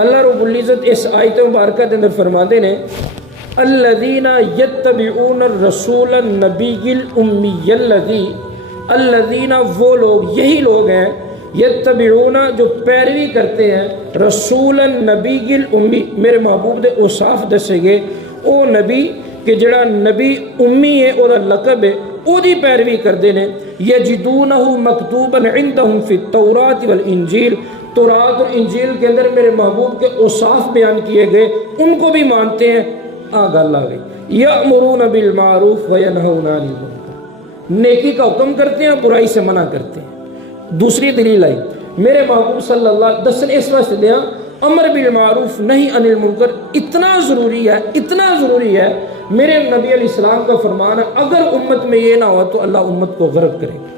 اللہ رب العزت اس آیت مبارکہ کے اندر فرماتے ہیں الذین یتبعون الرسول النبی الامی الذی، الذین وہ لوگ، یہی لوگ ہیں، یتبعون جو پیروی کرتے ہیں، رسول النبی الامی، میرے محبوب دے اوصاف دسے گے، او نبی کہ جڑا نبی امی ہے، او دا لقب ہے، او دی پیروی کردے نے، یجدونہ مکتوبا عندہم فی التوراۃ والانجیل، تورات اور انجیل کے اندر میرے محبوب کے اوصاف بیان کیے گئے، ان کو بھی مانتے ہیں۔ گل آ گئی، یأمرون بالمعروف وینہون عن المنکر، نیکی کا حکم کرتے ہیں، برائی سے منع کرتے ہیں۔ دوسری دلیل آئی، میرے محبوب صلی اللہ علیہ وسلم اس واسطے دیا امر بالمعروف نہی عن المنکر اتنا ضروری ہے، اتنا ضروری ہے، میرے نبی علیہ السلام کا فرمان ہے اگر امت میں یہ نہ ہوا تو اللہ امت کو غرق کرے گا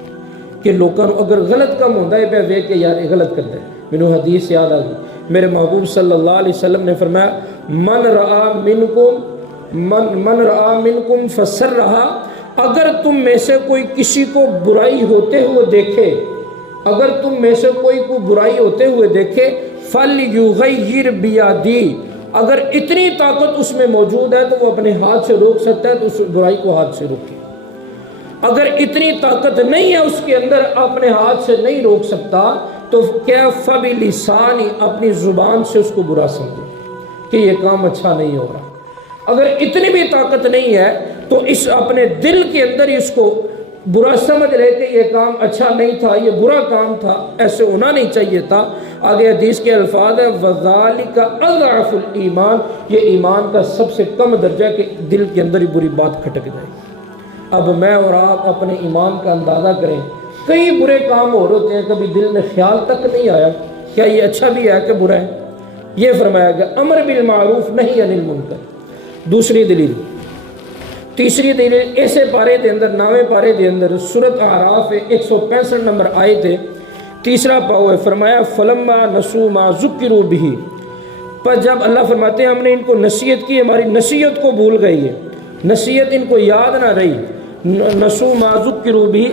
کہ لوگوں اگر غلط کم ہوتا ہے پہ ویک کے یار یہ غلط کرتا ہے۔ مینوں حدیث یاد آ گئی، میرے محبوب صلی اللہ علیہ وسلم نے فرمایا من رعا منکم فسرہا، اگر تم میں سے کوئی کسی کو برائی ہوتے ہوئے دیکھے، اگر تم میں سے کوئی کو برائی ہوتے ہوئے دیکھے، فَلْيُغَيِّرْ بِيَدِهِ، اگر اتنی طاقت اس میں موجود ہے تو وہ اپنے ہاتھ سے روک سکتا ہے تو اس برائی کو ہاتھ سے روکے۔ اگر اتنی طاقت نہیں ہے اس کے اندر، اپنے ہاتھ سے نہیں روک سکتا تو کیا فَبِلِسَانِ، اپنی زبان سے اس کو برا سمجھے کہ یہ کام اچھا نہیں ہو رہا۔ اگر اتنی بھی طاقت نہیں ہے تو اس اپنے دل کے اندر اس کو برا سمجھ رہے کہ یہ کام اچھا نہیں تھا، یہ برا کام تھا، ایسے ہونا نہیں چاہیے تھا۔ آگے حدیث کے الفاظ ہیں وَذَلِكَ أَضْعَفُ الْإِيمَانِ، یہ ایمان کا سب سے کم درجہ کہ دل کے اندر ہی بری بات کھٹک جائے۔ اب میں اور آپ اپنے ایمان کا اندازہ کریں، کئی برے کام ہو رہے ہوتے ہیں، کبھی دل میں خیال تک نہیں آیا کیا یہ اچھا بھی ہے کہ برا ہے۔ یہ فرمایا گیا امر بالمعروف نہی عن المنکر۔ دوسری دلیل، تیسری دلیل ایسے پارے دے اندر، 9ویں پارے دے اندر سورۃ اعراف 165 نمبر آیت ہے، تیسرا پاؤ ہے، فرمایا فلما نسوا ما ذکروا به، پر جب اللہ فرماتے ہیں ہم نے ان کو نصیحت کی، ہماری نصیحت کو بھول گئی ہے، نصیحت ان کو یاد نہ رہی، نسوا ما ذکروا به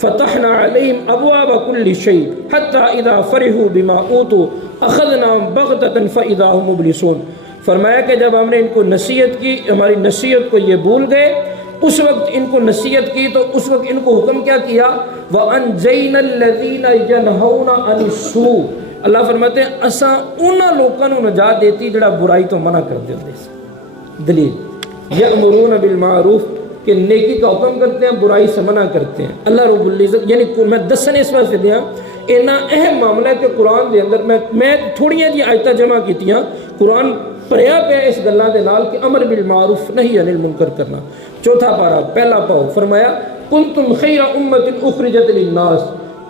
فتحنا علیہم ابواب کل شیء حتی اذا فرحوا بما اوتوا اخذناهم بغتة فاذا هم مبلسون۔ فرمایا کہ جب ہم نے ان کو نصیحت کی، ہماری نصیحت کو یہ بھول گئے، اس وقت ان کو نصیحت کی تو اس وقت ان کو حکم کیا کیا، وَأَنْجَيْنَا الَّذِينَ يَنْهَوْنَ عَنِ السُّوءِ، اللہ فرماتے ہیں اساں انہاں لوگوں کو نجات دیتی جڑا برائی تو منع کر دیندے سی۔ دلیل یأمرون بالمعروف کہ نیکی کا حکم کرتے ہیں، برائی سے منع کرتے ہیں۔ اللہ رب العزت یعنی میں دسنے اس واسطے دیا اینا اہم معاملہ ہے کہ قرآن دے اندر میں تھوڑیاں جی آیتاں جمع کیتیاں، قرآن پڑھیا پیا اس گلاں دے نال کہ امر بالمعروف نہی عن المنکر کرنا۔ چوتھا پارا پہلا پاؤ فرمایا کنتم خیر امت اخرجت للناس،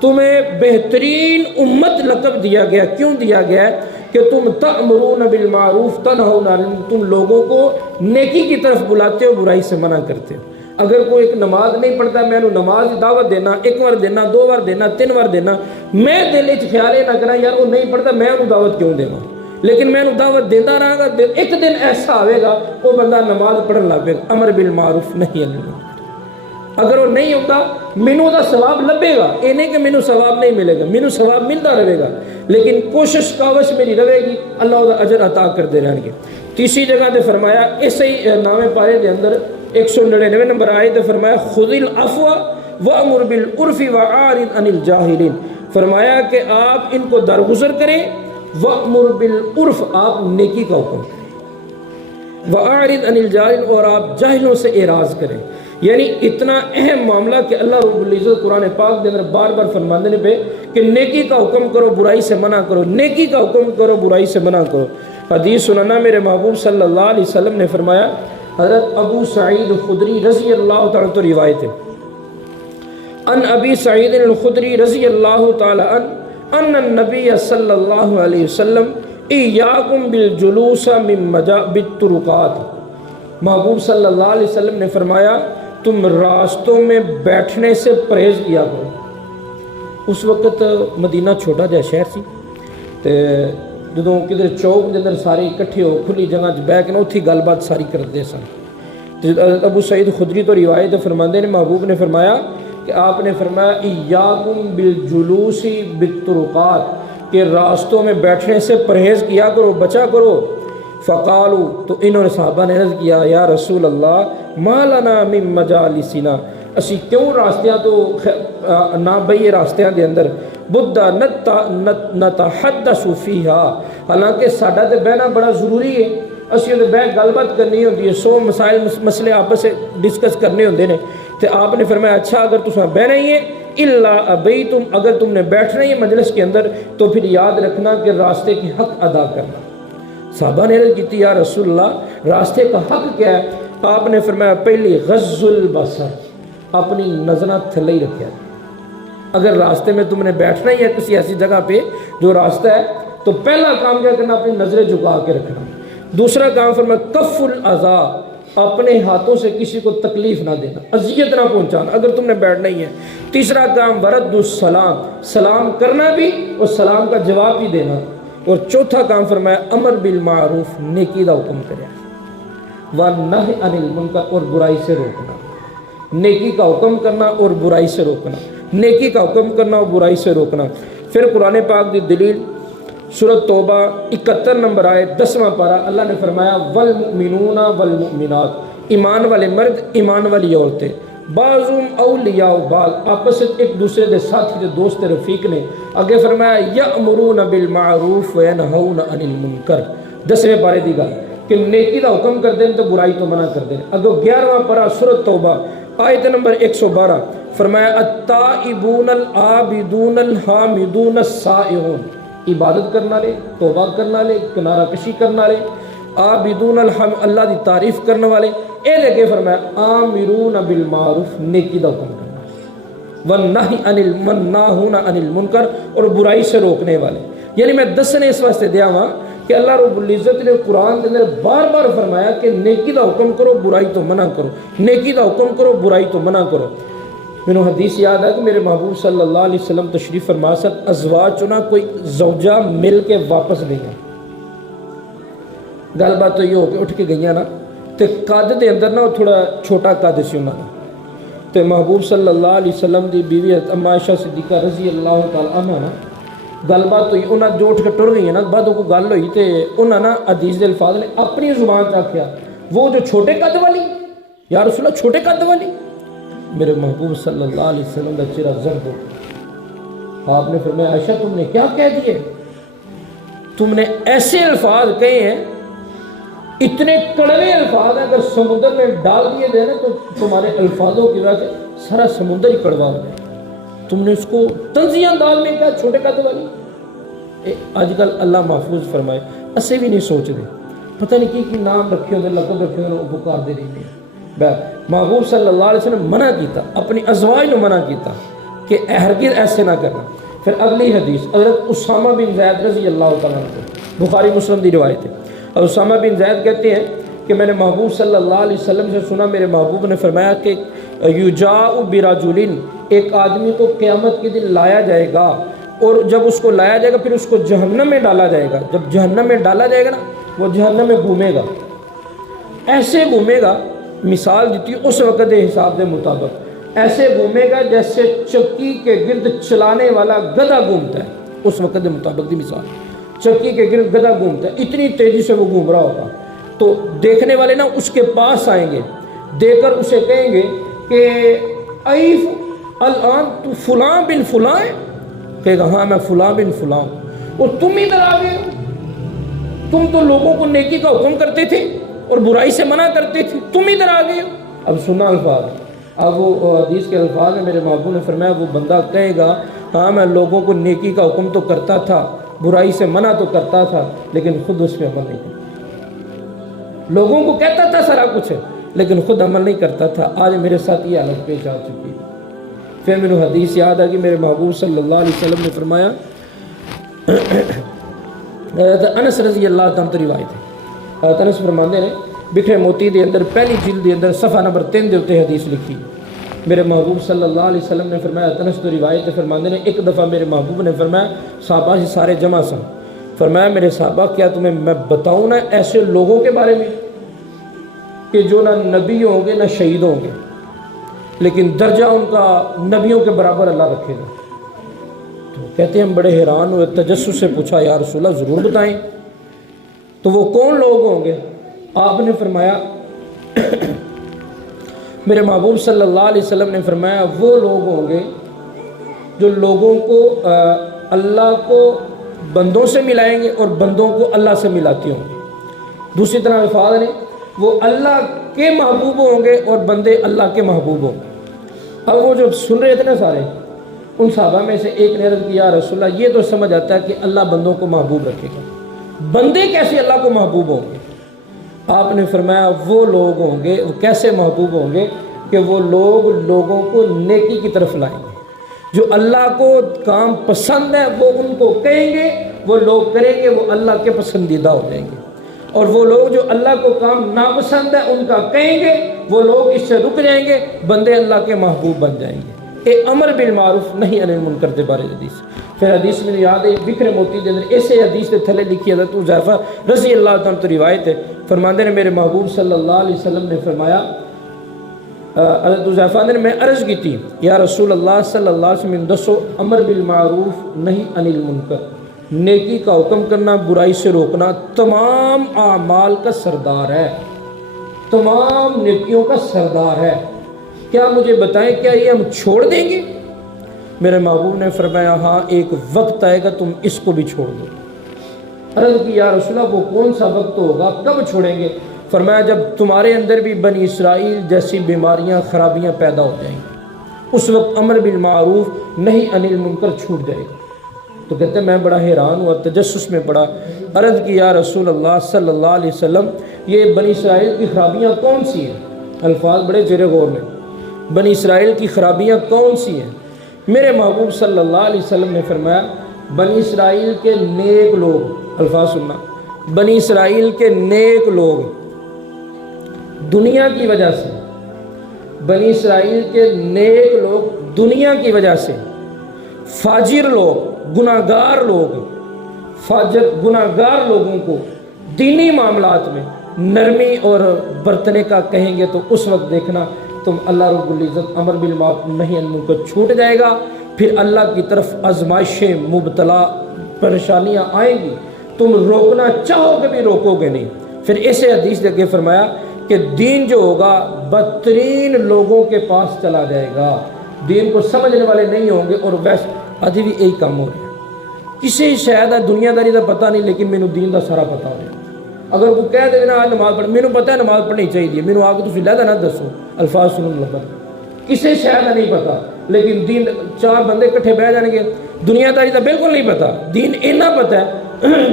تمہیں بہترین امت لقب دیا گیا، کیوں دیا گیا ہے کہ تم تأمرون بالمعروف تنہون عن، تم لوگوں کو نیکی کی طرف بلاتے ہو، برائی سے منع کرتے ہو۔ اگر کوئی ایک نماز نہیں پڑھتا، میں نے نماز دعوت دینا، ایک بار دینا، 2 بار دینا، 3 بار دینا، میں دل وچ خیال نہ کرا یار وہ نہیں پڑھتا میں انہوں دعوت کیوں دینا، لیکن میں انہوں دعوت دینا رہا گا، ایک دن ایسا آئے گا وہ بندہ نماز پڑھن لگ پے گا۔ امر بالمعروف نہی عن المنکر، اگر وہ نہیں ہوتا مینوں دا ثواب لبے گا، یہ نہیں کہ مینوں ثواب نہیں ملے گا، مینوں ثواب ملتا رہے گا، لیکن کوشش کاوش میری رہے گی، اللہ دا اجر عطا کرتے رہیں گے۔ تیسری جگہ تے فرمایا اسی 9ویں پارے دے اندر 199 نمبر آئے تے فرمایا خذ العفو وامر بالعرف واعرض عن الجاہلین، فرمایا کہ آپ ان کو درگزر کریں، وامر بالعرف آپ نیکی کا حکم کریں، واعرض عن الجاہلین اور آپ جاہلوں سے اعراض کریں۔ یعنی اتنا اہم معاملہ کہ اللہ رب العزت قرآن پاک کے اندر بار بار فرمانے پہ کہ نیکی کا حکم کرو، برائی سے منع کرو، نیکی کا حکم کرو، برائی سے منع کرو۔ حدیث سننا میرے محبوب صلی اللہ علیہ وسلم نے فرمایا، حضرت ابو سعید خدری رضی اللہ تعالیٰ تو روایت ہے، ان ابی سعید الخدری رضی اللہ تعالیٰ ان النبی صلی اللہ علیہ وسلم ایاکم بالجلوس من مجابر الطرقات، محبوب صلی اللہ علیہ وسلم نے فرمایا تم راستوں میں بیٹھنے سے پرہیز کیا کرو۔ اس وقت مدینہ چھوٹا جہا شہر سی تے جدوں کدھر چوک دے اندر سارے اکٹھے ہو کھلی جگہ بہ کے اتھی گل بات ساری کرتے سن۔ ابو سعید خدری تو روایت فرماندے نے محبوب نے فرمایا کہ آپ نے فرمایا ایاکم بالجلوس بالطرقات، کہ راستوں میں بیٹھنے سے پرہیز کیا کرو، بچا کرو۔ فقالو، تو انہوں نے صحابہ نے عرض کیا یا رسول اللہ ما لنا من مجالسنا، اسی کیوں راستیاں تو نہ بھئی راستیاں دے اندر بدھا نتحدث فیہا، حالانکہ ساڈا تے بہنا بڑا ضروری ہے، اسی تے بہ گل بات کرنی ہوتی ہے، 100 مسائل مسئلے آپس سے ڈسکس کرنے ہوندے نے۔ تو آپ نے فرمایا اچھا اگر تساں بہنا ہی ہے الا ابیتم، اگر تم نے بیٹھنا ہی ہے مجلس کے اندر تو پھر یاد رکھنا کہ راستے کی حق ادا کرنا۔ صحابہ نے عرض کی یا رسول اللہ راستے کا حق کیا ہے؟ آپ نے فرمایا پہلی غض البصر، اپنی نظریں تھلے ہی رکھیا۔ اگر راستے میں تم نے بیٹھنا ہی ہے کسی ایسی جگہ پہ جو راستہ ہے تو پہلا کام کیا کرنا، اپنی نظریں جھکا کے رکھنا۔ دوسرا کام فرمایا کف الاذا، اپنے ہاتھوں سے کسی کو تکلیف نہ دینا، اذیت نہ پہنچانا اگر تم نے بیٹھنا ہی ہے۔ تیسرا کام ورد السلام، سلام کرنا بھی اور سلام کا جواب بھی دینا۔ اور چوتھا کام فرمایا امر بالمعروف، نیکی کا حکم کرے، ونہی عن المنکر، اور برائی سے روکنا۔ نیکی کا حکم کرنا اور برائی سے روکنا، نیکی کا حکم کرنا اور برائی سے روکنا۔ پھر قرآن پاک دی دلیل سورۃ توبہ 71 نمبر آیت 10واں پارہ، اللہ نے فرمایا والمؤمنون والمؤمنات، ایمان والے مرد ایمان والی عورتیں، بعضهم اولیاء بعض، آپس ایک دوسرے دے ساتھی دے دوست رفیق نے۔ آگے فرمایا یأمرون بالمعروف وینہون عن المنکر، 10ویں پارے دی گل کہ نیکی دا حکم کر دیں تو برائی تو منع کر دیں۔ اگو 11واں پارہ سورۃ توبہ آیت نمبر 112 فرمایا التائبون العابدون الحامدون السائحون، عبادت کرنا لے، توبہ کرنا لے، کنارہ کشی کرنا لے، عابدون اللہ دی تعریف کرنے والے، اے لے کے فرمایا آمرون بالمعروف، نیکی دا حکم کرنا، والناہون عن المنکر، اور برائی سے روکنے والے۔ یعنی میں دسنے اس واسطے دیا ہوا کہ اللہ رب العزت نے قرآن کے اندر بار بار فرمایا کہ نیکی دا حکم کرو برائی تو منع کرو، نیکی دا حکم کرو برائی تو منع کرو۔ میں حدیث یاد ہے کہ میرے محبوب صلی اللہ علیہ وسلم تشریف فرما سکت ازواج چنا کوئی زوجہ مل کے واپس نہیں ہے، گل بات تو یہ ہو کہ اٹھ کے گئیاں نا تو قد دے اندر نا تھوڑا چھوٹا قد سی انہوں نے، تو محبوب صلی اللہ علیہ وسلم دی بیوی اما عائشہ صدیقہ رضی اللہ تعالی عنہ نا گل بات ہوئی، انہاں جو اٹھ کے ٹر گئی نا بعد کو گل ہوئی تو انہاں نا حدیث دے الفاظ نے اپنی زبان سے آکھیا وہ جو چھوٹے قد والی، یا رسول اللہ چھوٹے قد والی، میرے محبوب صلی اللہ علیہ وسلم کا چہرہ زرد ہو، آپ نے فرمایا عائشہ تم نے کیا کہہ دیے، تم نے ایسے الفاظ کہے ہیں، اتنے کڑوے الفاظ ہیں، اگر سمندر میں ڈال دیے گئے نا تو تمہارے الفاظوں کی وجہ سے سارا سمندر ہی کڑوا ہو گیا، تم نے اس کو تنزیہ انداز میں کیا چھوٹے قد والی۔ آج کل اللہ محفوظ فرمائے، اسے بھی نہیں سوچ دے، پتہ نہیں کی نام رکھے ہوتے لقب رکھے ہوتے وہ پکار دے رہی ہے۔ محبوب صلی اللہ علیہ وسلم منع کیتا، اپنی ازواج نے منع کیتا کہ ہرگز ایسے نہ کرنا۔ پھر اگلی حدیث حضرت اسامہ بن زید رضی اللہ تعالیٰ عنہ، بخاری مسلم دی روایت ہے، اور اسامہ بن زید کہتے ہیں کہ میں نے محبوب صلی اللہ علیہ وسلم سے سنا، میرے محبوب نے فرمایا کہ یجاء برجل، ایک آدمی کو قیامت کے دن لایا جائے گا، اور جب اس کو لایا جائے گا پھر اس کو جہنم میں ڈالا جائے گا، جب جہنم میں ڈالا جائے گا نا وہ جہنم میں گھومے گا، ایسے گھومے گا، مثال دیتی اس وقت کے حساب کے مطابق ایسے گھومے گا جیسے چکی کے گرد چلانے والا گدھا گھومتا ہے، اس وقت کے مطابق دی مثال، چکی کے گرد گدھا گھومتا ہے، اتنی تیزی سے وہ گھوم رہا ہوگا، تو دیکھنے والے نا اس کے پاس آئیں گے، دیکھ کر اسے کہیں گے کہ ایف الان تو فلاں بن فلاں ہے، کہے گا ہاں میں فلاں بن فلاں ہوں، اور تم ادھر آ گئے، تم تو لوگوں کو نیکی کا حکم کرتے تھے اور برائی سے منع کرتے تھے، تم ادھر آ گئے۔ اب سنا الفاظ، اب وہ حدیث کے الفاظ میں میرے محبوب نے فرمایا وہ بندہ کہے گا ہاں میں لوگوں کو نیکی کا حکم تو کرتا تھا، برائی سے منع تو کرتا تھا، لیکن خود اس پہ عمل نہیں کرتا، لوگوں کو کہتا تھا سارا کچھ لیکن خود عمل نہیں کرتا تھا، آج میرے ساتھ یہ حالت پیش آ چکی ہے۔ پھر میرے حدیث یاد ہے کہ میرے محبوب صلی اللہ علیہ وسلم نے فرمایا، انس رضی اللہ تعالیٰ عنہ روایت ہے، انس فرماندے نے بکھرے موتی دے اندر پہلی جلد دے اندر صفحہ نمبر 3 دے اتنے حدیث لکھی، میرے محبوب صلی اللہ علیہ وسلم نے فرمایا، انس تو روایت فرماندے نے ایک دفعہ میرے محبوب نے فرمایا صحابہ سے سارے جمع سن، فرمایا میرے صحابہ کیا تمہیں میں بتاؤں نا ایسے لوگوں کے بارے میں کہ جو نہ نبی ہوں گے نہ شہید ہوں گے لیکن درجہ ان کا نبیوں کے برابر اللہ رکھے گا، تو کہتے ہیں ہم بڑے حیران ہوئے، تجسس سے پوچھا یا رسول اللہ ضرور بتائیں، تو وہ کون لوگ ہوں گے؟ آپ نے فرمایا میرے محبوب صلی اللہ علیہ وسلم نے فرمایا وہ لوگ ہوں گے جو لوگوں کو اللہ کو بندوں سے ملائیں گے اور بندوں کو اللہ سے ملاتے ہوں گے۔ دوسری طرح الفاظ نے وہ اللہ کے محبوب ہوں گے اور بندے اللہ کے محبوب ہوں گے۔ اب وہ جو سن رہے تھے نا سارے، ان صحابہ میں سے ایک نے عرض کیا رسول اللہ یہ تو سمجھ آتا ہے کہ اللہ بندوں کو محبوب رکھے گا، بندے کیسے اللہ کو محبوب ہوں گے؟ آپ نے فرمایا وہ لوگ ہوں گے، وہ کیسے محبوب ہوں گے کہ وہ لوگ لوگوں کو نیکی کی طرف لائیں گے، جو اللہ کو کام پسند ہے وہ ان کو کہیں گے، وہ لوگ کریں گے، وہ اللہ کے پسندیدہ ہو جائیں گے، اور وہ لوگ جو اللہ کو کام ناپسند ہے ان کا کہیں گے، وہ لوگ اس سے رک جائیں گے، بندے اللہ کے محبوب بن جائیں گے۔ اے امر بالمعروف نہیں عن المنکر دے بارے حدیث۔ پھر حدیث میں یاد ہے بکھرے موتی دے اندر ایسے حدیث کے تھلے لکھی حضرت حذیفہ رضی اللہ تعالیٰ تو روایت ہے، فرماندے نے میرے محبوب صلی اللہ علیہ وسلم نے فرمایا، حضرت حذیفہ نے میں عرض کی تھی یا رسول اللہ صلی اللہ علیہ وسلم دسو امر بالمعروف نہیں عن المنکر، نیکی کا حکم کرنا برائی سے روکنا تمام اعمال کا سردار ہے، تمام نیکیوں کا سردار ہے، کیا مجھے بتائیں کیا یہ ہم چھوڑ دیں گے؟ میرے محبوب نے فرمایا ہاں ایک وقت آئے گا تم اس کو بھی چھوڑ دو۔ عرض کی یا رسول اللہ وہ کون سا وقت ہوگا، کب چھوڑیں گے؟ فرمایا جب تمہارے اندر بھی بنی اسرائیل جیسی بیماریاں خرابیاں پیدا ہو جائیں گی، اس وقت امر بالمعروف نہیں عن المنکر چھوٹ جائے گا۔ تو کہتے ہیں میں بڑا حیران ہوا، تجسس میں پڑا، عرض کی یا رسول اللہ صلی اللہ علیہ وسلم یہ بنی اسرائیل کی خرابیاں کون سی ہیں؟ الفاظ بڑے زیر غور میں، بنی اسرائیل کی خرابیاں کون سی ہیں؟ میرے محبوب صلی اللہ علیہ وسلم نے فرمایا بنی اسرائیل کے نیک لوگ، الفاظ سننا، بنی اسرائیل کے نیک لوگ دنیا کی وجہ سے، بنی اسرائیل کے نیک لوگ دنیا کی وجہ سے فاجر لوگ، گناہگار لوگ، فاجر گناہگار لوگوں کو دینی معاملات میں نرمی اور برتنے کا کہیں گے تو اس وقت دیکھنا تم اللہ رب العزت امر بالمعروف نہیں عن المنکر چھوٹ جائے گا، پھر اللہ کی طرف آزمائشیں مبتلا پریشانیاں آئیں گی، تم روکنا چاہو گے بھی روکو گے نہیں۔ پھر ایسے حدیث دے کے فرمایا کہ دین جو ہوگا بدترین لوگوں کے پاس چلا جائے گا، دین کو سمجھنے والے نہیں ہوں گے، اور ویسے ادھی بھی یہی کام ہو رہا ہے، کسی شاید دنیا داری کا پتہ نہیں لیکن مینوں دین کا سارا پتہ ہو رہا ہے۔ اگر وہ کہہ دے نا آج نماز پڑھ، مینوں پتہ ہے نماز پڑھنی چاہیے، مینوں آ کے تسی لہدا نہ دسو، الفاظ سنن لگا، کسی شاید نہیں پتہ لیکن دین چار بندے کٹھے بہ جان گے، دنیا داری کا بالکل نہیں پتہ، دین اینا پتہ ہے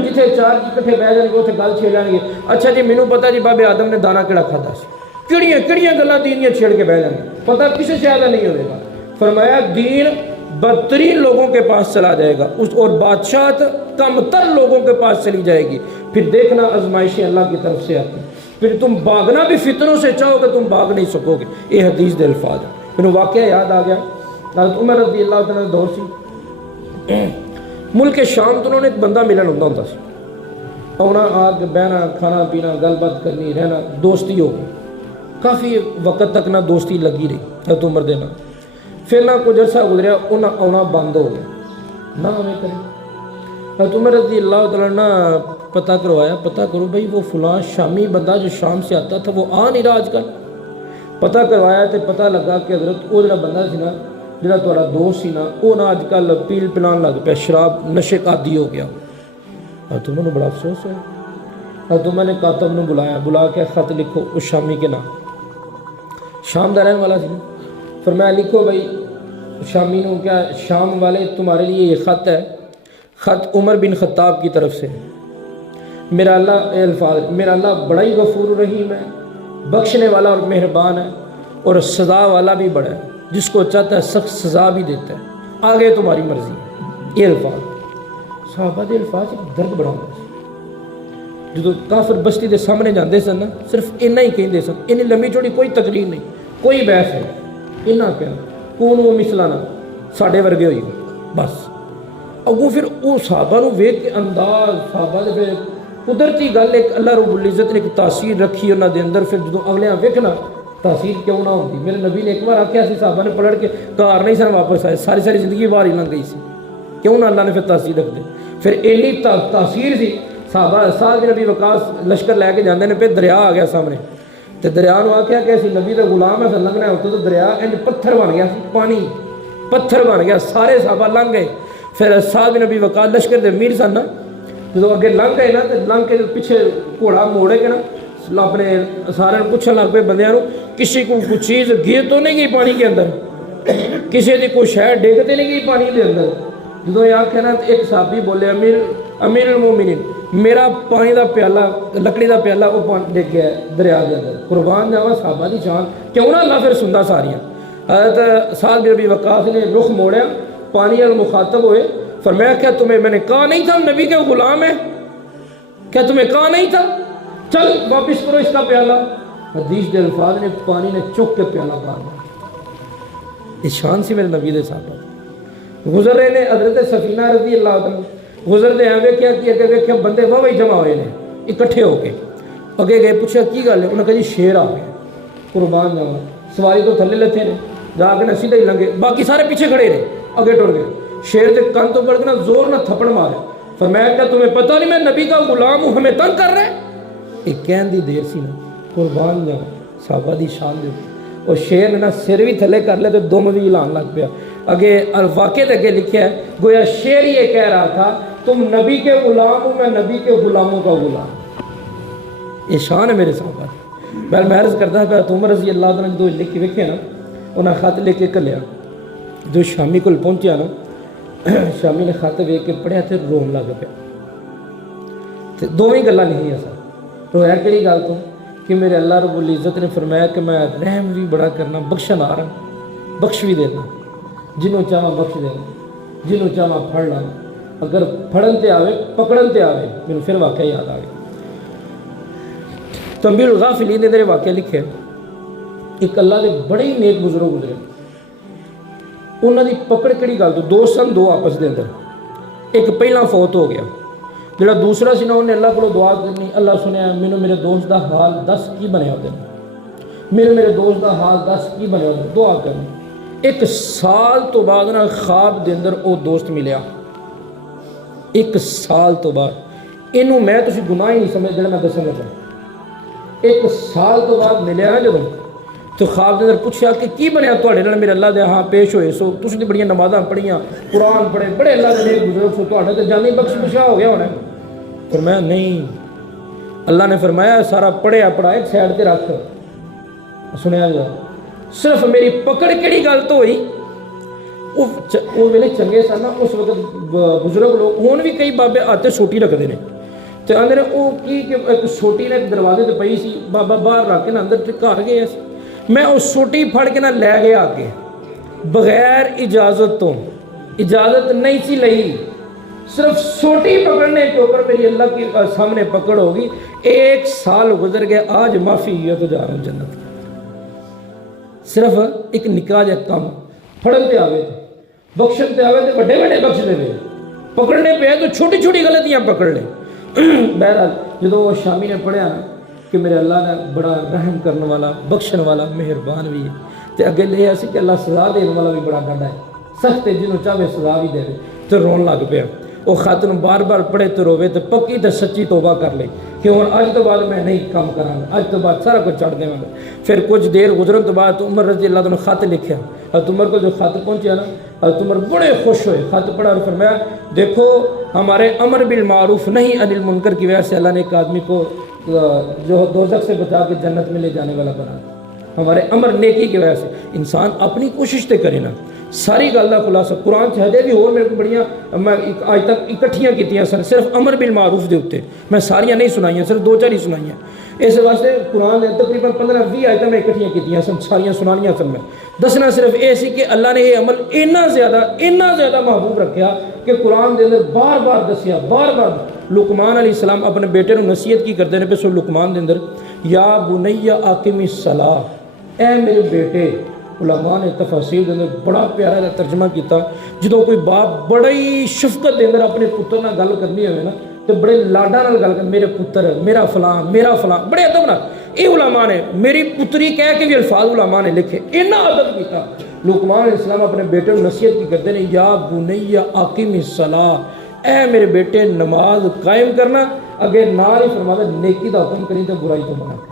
جتھے چار کٹھے بہ جان گے اتنے گل چھیڑ جان گے، اچھا جی مینوں پتہ جی بابے آدم نے دانا کیڑا کھادا سی، کیڑیاں گلاں دینیاں چھیڑ کے بہ جان گے، پتہ کسی شاید نہیں ہوئے گا۔ فرمایا دین بدترین لوگوں کے پاس چلا جائے گا اور بادشاہت کم تر لوگوں کے پاس چلی جائے گی، پھر دیکھنا آزمائشیں اللہ کی طرف سے آتی، پھر تم بھاگنا بھی فتنوں سے چاہو کہ تم بھاگ نہیں سکو گے۔ یہ حدیث دے الفاظ ہے۔ پھر واقعہ یاد آ گیا، حضرت عمر رضی اللہ تعالیٰ دور سی ملک شام تو انہوں نے ایک بندہ ملن ہوتا سی، آنا آ کے بہنا کھانا پینا گل بات کرنی رہنا، دوستی ہو گئی، کافی وقت تک نہ دوستی لگی رہی حضرت عمر دے نام۔ پھر نہ کچھ عرصہ گزریا انہیں آنا بند ہو گیا، نہ ہمیں کریں۔ حضرت عمر رضی اللہ تعالیٰ نے پتہ کروایا، پتہ کرو بھائی وہ فلاں شامی بندہ جو شام سے آتا تھا وہ آ نہیں رہا آج کل۔ پتہ کروایا تو پتہ لگا کہ حضرت وہ جڑا بندہ سی نا، جڑا تھوڑا دوست سی نا، وہ نہ اج کل پیل پلان لگ پیا، شراب نشے کا عادی ہو گیا۔ حضرت عمر بڑا افسوس ہے، حضرت عمر نے کاتب نے بلایا، بلا کے خط لکھو اس شامی کے نام، شام دا رہنے والا سی، فرمایا لکھو بھائی شامی نو کیا شام والے تمہارے لیے یہ خط ہے، خط عمر بن خطاب کی طرف سے، میرا اللہ الفاظ میرا اللہ بڑا ہی غفور رحیم ہے، بخشنے والا اور مہربان ہے، اور سزا والا بھی بڑا ہے، جس کو چاہتا ہے سخت سزا بھی دیتا ہے، آگے تمہاری مرضی ہے۔ یہ الفاظ صحابہ دے الفاظ درد بڑا ہوتا ہے، جو کافر بستی دے سامنے جاندے سن نا صرف اینا ہی کہندے سن، انہیں لمبی چوڑی کوئی تقریر نہیں، کوئی بحث نہیں، اینا کہنا کون وہ مثلانا ساڑھے ورگے ہوئی بس۔ اگوں پھر وہ صحابہ نو ویکھ کے انداز صحابہ دے پھر قدرتی گل ایک اللہ رب العزت نے ایک تاثیر رکھی انہاں دے اندر، پھر جدوں اگلیاں ویکھنا تاثیر کیوں نہ ہوندی۔ میرے نبی نے ایک بار آکھیا سی صحابہ نے پڑھ کے کار نہیں سن واپس آئے، ساری زندگی باہر ہی لنگ گئی سی، کیوں نہ اللہ نے پھر تاثیر رکھ دے. پھر اینی تاثیر سی صحابہ سعد بن ابی وقاص لشکر لے کے جاندے نے پھر دریا آ گیا سامنے تے دریا نو آکھیا کہ اسی نبی دا غلام ہے لنگنا ہے تو دریا انج پتھر بن گیا سی پانی پتھر بن گیا سارے صحابہ لنگ گئے. پھر سعد بن ابی وقاص لشکر دے امیر سن نا جدو اگے لنگ گئے نا تے لنگ کے پیچھے گھوڑا موڑے کے نا اپنے سارے پوچھن لگ پے بندیاں نو کسی کو کوئی چیز گر تو نہیں گئی پانی کے اندر کسی دی کوئی شے ڈگ تے نہیں گئی پانی دے اندر. جدو یہ آخیا نا ایک صحابی بولے امیر المومنین میرا پانی دا پیالہ لکڑی دا پیالہ وہ ڈگ گیا دریا کے اندر. قربان جاواں صحابہ دی شان کیوں نہ اللہ پھر سندا ساریاں. حضرت سعد بن ابی وقاص نے رخ موڑیا پانی وال مخاطب ہوئے فرمایا کیا تمہیں میں نے کہا نہیں تھا نبی کے غلام ہے کیا تمہیں کہا نہیں تھا چل واپس کرو اس کا پیالہ. حدیث کے الفاظ نے پانی نے چک کے پیالہ باہر مارا. یہ شان سی میرے نبی دے صحابہ گزر رہے نے حضرت سفینہ رضی اللہ عنہ گزر دے آوے کیا کہ ویکھیا بندے واہ جمع ہوئے نے اکٹھے ہو کے اگے گئے پوچھا کی گل ہے انہوں نے کہا جی شیر آ گیا. قربان جاواں سواری تو تھلے لتھے نے جا کے نہ سیدھا ہی لنگے باقی سارے پیچھے کھڑے نے اگے ٹر گئے. شیر کے کن تو پڑ کے نا زور نہ تھپڑ مارے فرمایا کیا تمہیں پتہ نہیں میں نبی کا غلام ہوں ہمیں تنگ کر رہے. ایک کہن دی دیر سی نا قربان جاواں صحابہ دی شان دے اور شیر نے نا سر بھی تھلے کر لے تو دم بھی ہلان لگ پیا. اگے الواقع دے اگے لکھیا ہے گویا شیر یہ کہہ رہا تھا تم نبی کے غلام ہو میں نبی کے غلاموں کا غلام. یہ شان ہے میرے صحابہ. میں عرض کرتا پیا عمر رضی اللہ عنہ جو لکھ کے ویکھے نا انہاں خط لے کے کلیا جو شامی کول پہنچیا نا شامی نے خط ویکھ کے پڑھیا تے رون لگ پیا تے دوویں گلاں لکھیاں سن. رویا کہڑی گل تو کہ میرے اللہ رب العزت نے فرمایا کہ میں رحم بھی بڑا کرنا بخشن آ رہا بخش بھی دینا جنوں چاہواں بخش دینا جنوں چاہواں پھڑ لانا اگر پھڑن تے آوے پکڑن تے آوے میرے پھر واقعہ یاد آ گیا. تنبیہ الغافلین نے میرے واقعہ لکھے ایک اللہ دے بڑے ہی نیک بزرگ گزرے انہاں دی پکڑ کیڑی گل تو دوست سن دو آپس دے اندر ایک پہلا فوت ہو گیا جڑا دوسرا سی نا انہیں اللہ کو دعا کرنی اللہ سنیا مینوں میرے دوست دا حال دس کی بنیا ہوتے میرے دوست دا حال دس کی بنیا ہوتے دعا کرنی. ایک سال تو بعد نا خواب دے اندر او دوست ملیا ایک سال تو بعد اینوں میں تسی گناہ ہی نہیں سمجھ جڑا میں دسن لگا. ایک سال تو بعد ملیا نا جدوں تو خواب دے اندر پوچھا کہ کی بنیا تواڈے نال میرے اللہ دے ہاں پیش ہوئے سو تسی تے بڑیاں نمازاں پڑھیاں قرآن پڑھے بڑے اللہ دے نیک بزرگ سو تواڈے تے جانی بخش بشا ہو گیا ہونا. فرمایا نہیں اللہ نے فرمایا سارا پڑھیا پڑھا ایک سائڈ تے رکھ سنیا جا صرف میری پکڑ کیڑی گل تو ہوئی وہ ویلے چنگے سن نا اس وقت بزرگ لوگ ہون بھی کئی بابے آتے سوٹی رکھتے ہیں تو آدھے وہ کی کہ ایک سوٹی نے دروازے تے پئی سی بابا باہر رکھ کے نا اندر گھر گئے میں وہ سوٹی پھڑ کے نہ لے گیا آگے بغیر اجازت تو اجازت نہیں سی لئی صرف سوٹی پکڑنے کے اوپر میری اللہ کے سامنے پکڑ ہوگی. ایک سال گزر گیا آج معافی ہے تو جا رہا ہوں جنت. صرف ایک نکاح جا کام پھڑن تے آوے تھے بخشن تے آوے تھے بڑے بڑے بخش دے رہے پکڑنے پہ تو چھوٹی چھوٹی غلطیاں پکڑ لیں. بہرحال جدو وہ شامی نے پڑھیا نا کہ میرے اللہ نے بڑا رحم کرنے والا بخشن والا مہربان بھی ہے تو اگے لے اسی کہ اللہ سزا دینے والا بھی بڑا ڈاڈا ہے سخت ہے جنہوں چاہے سزا بھی دے تو رون لگ پیا. وہ خط نوں بار بار پڑھے تو روے تو پکی تو سچی توبہ کر لے کہ ہوں اج تو بعد میں نہیں کام کراں گا اج تو بعد سارا کچھ چھڑ دے گا. پھر کچھ دیر گزرن تو بعد عمر رضی اللہ عنہ خط لکھیا حضرت عمر کو جو خط پہنچیا نا حضرت عمر بڑے خوش ہوئے خط پڑھا اور فرمایا دیکھو ہمارے امر بالمعروف نہیں عن المنکر کی وجہ سے اللہ نے ایک آدمی کو جو دوزخ سے بچا کے جنت میں لے جانے والا بنا. ہمارے امر نیکی کی وجہ سے انسان اپنی کوشش تے کرے نا ساری گل کا خلاصہ قرآن چاہتے بھی ہو میرے کو بڑیاں میں آج تک اکٹھیاں کیتیاں سن صرف امر بالمعروف دے اوتے میں ساریاں نہیں سنائیاں صرف دو چار ہی سنائیاں. اس واسطے قرآن نے تقریباً 15-20 آیتیں میں اکٹھیاں کیتیاں سن ساریاں سنانیاں سن میں دسنا صرف یہ سی کہ اللہ نے یہ عمل اتنا زیادہ محبوب رکھا کہ قرآن دے اندر بار بار دسیا بار بار. لقمان علیہ السلام اپنے بیٹے نو نصیحت کی کرتے ہیں پہ سو لقمان دے اندر یا بنی اقم الصلاۃ اے میرے بیٹے. علماء نے تفاسیر دے اندر بڑا پیارا دا ترجمہ کیتا جدوں کوئی باپ بڑی شفقت دے اندر اپنے پتر نال گل کرنی ہوئے نا تو بڑے لاڈا نال گل کر میرے پتر میرا فلاں بڑے ادب نال. یہ علماء نے میری پتری کہہ کے بھی الفاظ علماء نے لکھے اتنا ادب کیتا لقمان علیہ السلام اپنے بیٹے کو نصیحت کی کرتے ہیں یا بنی اقیم الصلاۃ، اے میرے بیٹے نماز قائم کرنا، اگر نال ہی فرماتا نیکی دا حکم کریں تو برائی تو منع کریں۔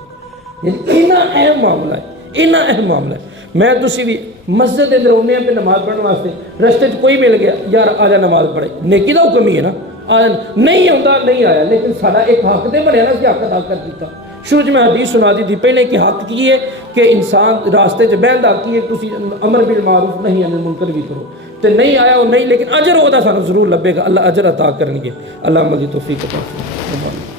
یعنی اتنا اہم معاملہ ہے، اتنا اہم معاملہ ہے۔ میں تسی بھی مسجد کے اندر ہونے پہ نماز پڑھنے واسطے رستے کوئی مل گیا، یار آجا نماز پڑھے، نیکی دا حکم ہی ہے نا، نہیں ہوتا نہیں آیا، لیکن سارا ایک حق دے بنیا نا، حق ادا کر دیتا۔ شروع میں حدیث سنا دی تھی پہلے کہ حق کی ہے کہ انسان راستے چ بہن دا کی ہے تسی امر بالمعروف نہیں عن المنکر بھی کرو، تے نہیں آیا وہ نہیں، لیکن اجر وہ سانو ضرور لبے گا، اللہ اجر عطا کرنگے۔ اللہ عمل دی توفیق عطا فرمائے۔